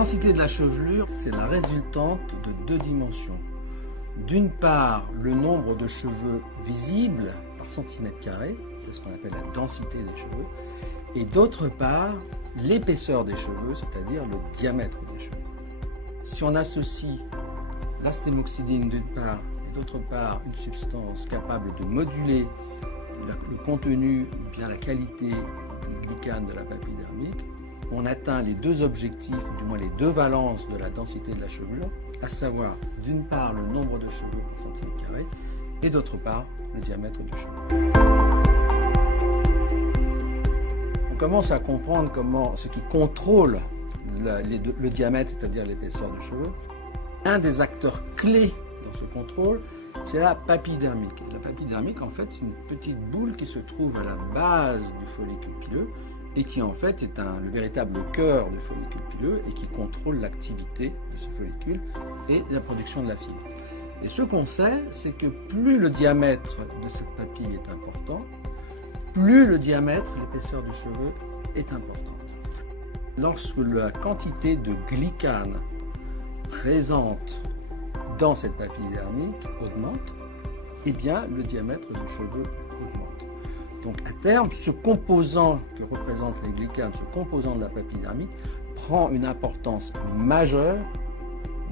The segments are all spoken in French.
densité de la chevelure, c'est la résultante de deux dimensions. D'une part, le nombre de cheveux visibles par centimètre carré, c'est ce qu'on appelle la densité des cheveux, et d'autre part, l'épaisseur des cheveux, c'est-à-dire le diamètre des cheveux. Si on associe l'astémoxydine d'une part et d'autre part une substance capable de moduler le contenu ou bien la qualité des glycanes de la papille dermique, on atteint les deux objectifs, ou du moins les deux valences de la densité de la chevelure, à savoir d'une part le nombre de cheveux par centimètre carré et d'autre part le diamètre du cheveu. On commence à comprendre ce qui contrôle le diamètre, c'est-à-dire l'épaisseur du cheveu. Un des acteurs clés dans ce contrôle, c'est la papille dermique. La papille dermique, en fait, c'est une petite boule qui se trouve à la base du follicule pileux et qui, en fait, est le véritable cœur du follicule pileux et qui contrôle l'activité de ce follicule et la production de la fibre. Et ce qu'on sait, c'est que plus le diamètre de cette papille est important, plus le diamètre, l'épaisseur du cheveu, est importante. Lorsque la quantité de glycane présente dans cette papille dermique augmente, eh bien le diamètre du cheveu augmente. Donc à terme, ce composant que représentent les glycanes, ce composant de la papille dermique, prend une importance majeure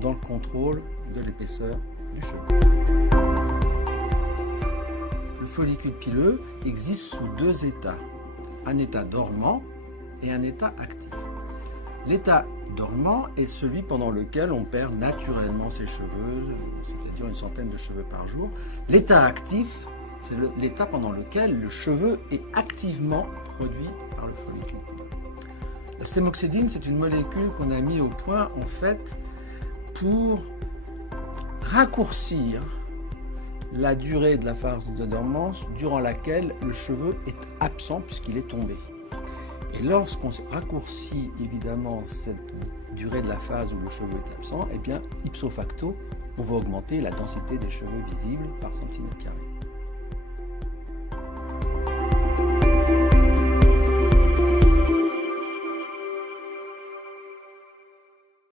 dans le contrôle de l'épaisseur du cheveu. Le follicule pileux existe sous deux états, un état dormant et un état actif. L'état dormant est celui pendant lequel on perd naturellement ses cheveux, c'est-à-dire une centaine de cheveux par jour. L'état actif, c'est l'état pendant lequel le cheveu est activement produit par le follicule pileux. La stémoxydine, c'est une molécule qu'on a mis au point en fait pour raccourcir la durée de la phase de dormance durant laquelle le cheveu est absent puisqu'il est tombé. Et lorsqu'on raccourcit évidemment cette durée de la phase où le cheveu est absent, eh bien, ipso facto, on va augmenter la densité des cheveux visibles par centimètre carré.